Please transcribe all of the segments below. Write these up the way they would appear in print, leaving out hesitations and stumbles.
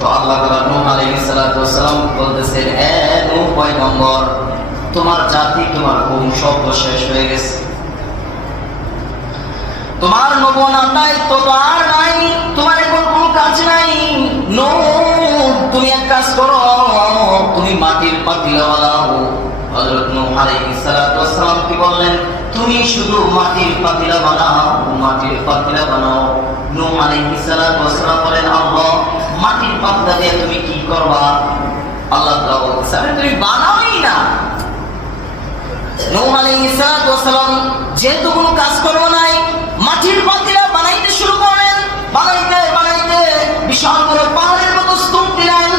তো আল্লাহ তাআলা নূহ আলাইহিস সালাতু ওয়াস সালাম বলতেছেন, হে নূহ পয়গম্বর, তোমার জাতি, তোমার বংশ শেষ হয়ে গেছে, তোমার নবুওয়াত দায়িত্ব তো আর নাই, তোমার এখন কোনো কাজ নাই। নূহ, তুমি এক কাজ করো, তুমি মাটির পাতিলা বানাও। হযরত নূহ আলাইহিস সালাতু ওয়াস সালাম কি বললেন? তুমি শুধু মাটির পাতিলা বানাও, মাটির পাতিলা বানাও। নূহ আলাইহিস সালাতু ওয়াস সালাম বলেন, আল্লাহ, মাটির পাতিলা দিয়ে তুমি কি করবা? আল্লাহ তাআলা বলছেন, তুমি বানাওই না। নূহ আলাইহিস সালাতু ওয়াস সালাম যেহেতু কোনো কাজ করো নাই, মাটির পাতিলা বানাইতে শুরু করেন। বানাইতে বানাইতে বিশাল বড় পাহাড়ের মতো স্তূপ দিলেন।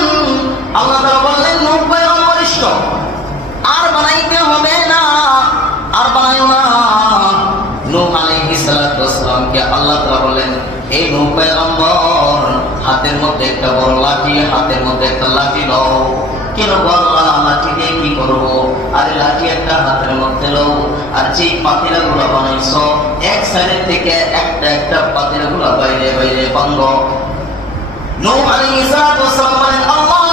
আল্লাহ তাআলা বললেন, নূহ পয়গম্বর, আর বানাইতে হবে না, আর বানাইও না। নূহ আলাইহিস সালাতু ওয়াস সালামকে আল্লাহ তাআলা বললেন, এই নূহ পয়গম্বর, হাতের মধ্যে একটা বড় লাঠি, হাতের মধ্যে একটা লাঠি লও। কেন বললা, লাঠি দিয়ে কি করবো? আরে লাঠি একটা হাতের মধ্যে লও, আর যে পাতিলা গুলা বানাইছো এক সাইড থেকে একটা একটা পাতিলা গুলা বাইরে বাইরে ভাঙ। নূহ আলাইহিস সালাতু ওয়াস সালাম বলেন, আল্লাহ,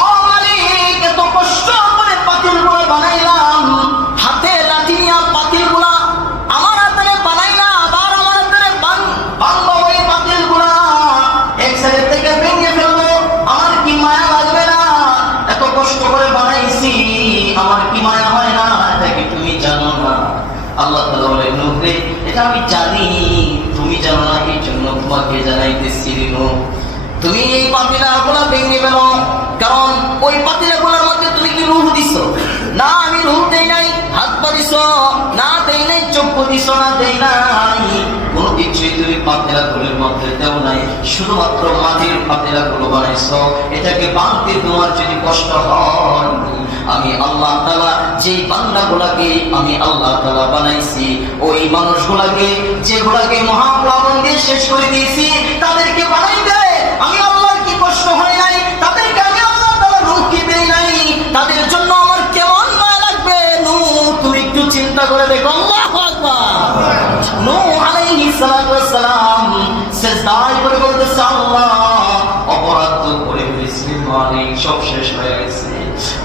ও মালিক, এত কষ্ট করে পাতিল গুলা বানাইলাম, হাতে লাঠি নিয়ে পাতিল গুলা আমার হাতে বানাইলা, আবার আমার হাতে ভাঙবো ওই পাতিল গুলা, এক সাইড থেকে ভেঙে ফেলবো, আমার কি মায়া লাগবে না? এত কষ্ট করে বানাইছি, আমার কি মায়া হয় না? এটা কি তুমি জানো না? আল্লাহ তাআলা বলেন, নূহ রে, এটা আমি জানি, তুমি জানো না, এই জন্য তোমাকে জানাইতেছি। নূহ, তুমি এই পাতিলাগুলা ভেঙে ফেলো, কারণ ওই পাতিলাগুলার মধ্যে তুমি কি রূহ দিছো? না, আমি রূহ দেই নাই। হাত পা দিছো? না, দেই নাই। চক্ষু দিছো? না, দেই নাই। কোনো কিছুই তুমি পাতিলাগুলোর মধ্যে দেও নাই, শুধুমাত্র মাটির পাতিলাগুলো বানাইছো। এটাকে ভাঙতে তোমার যদি কষ্ট হয়, আমি আল্লাহ তাআলা যেই বান্দাগুলাকে আমি আল্লাহ তাআলা বানাইছি, ওই মানুষগুলাকে, যেগুলাকে মহাপ্লাবন দিয়ে শেষ করে দিয়েছি, তাদেরকে বানাইতে আমি আল্লাহর কি কষ্ট হয় নাই? তাদেরকে আমি আল্লাহ তাআলা রূহ কি দেই নাই? তাদের জন্য আমার কেমন মায়া লাগবে? নূহ, তুমি একটু চিন্তা করে দেখো। আল্লাহু আকবার। নূহ আলাইহিস সালাতু ওয়াস সালাম সিজদায় করে বলতেছে, আল্লাহ, অপরাধ তো করে ফেলেছি, মালিক, সব শেষ হয়ে গেছে।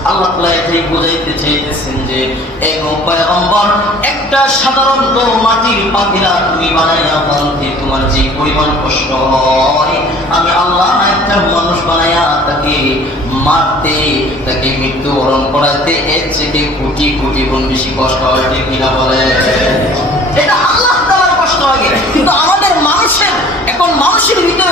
আল্লাহ তাআলা এটাই বুঝাইতে চাইতেছেন যে, এই নূহ পয়গম্বর, একটা সাধারণ মাটির পাতিলা তুমি বানাইয়া ভাঙতে তোমার যে পরিমাণ কষ্ট হয়, আমি আল্লাহ একটা মানুষ বানাইয়া তাকে মারতে, তাকে মৃত্যুবরণ করাতে এর থেকে কোটি কোটি গুণ বেশি কষ্ট হয়। ঠিক কিনা বলে? এটা আল্লাহ তাআলার কষ্ট লাগে, কিন্তু আমাদের মানুষের, এখন মানুষের ভিতরে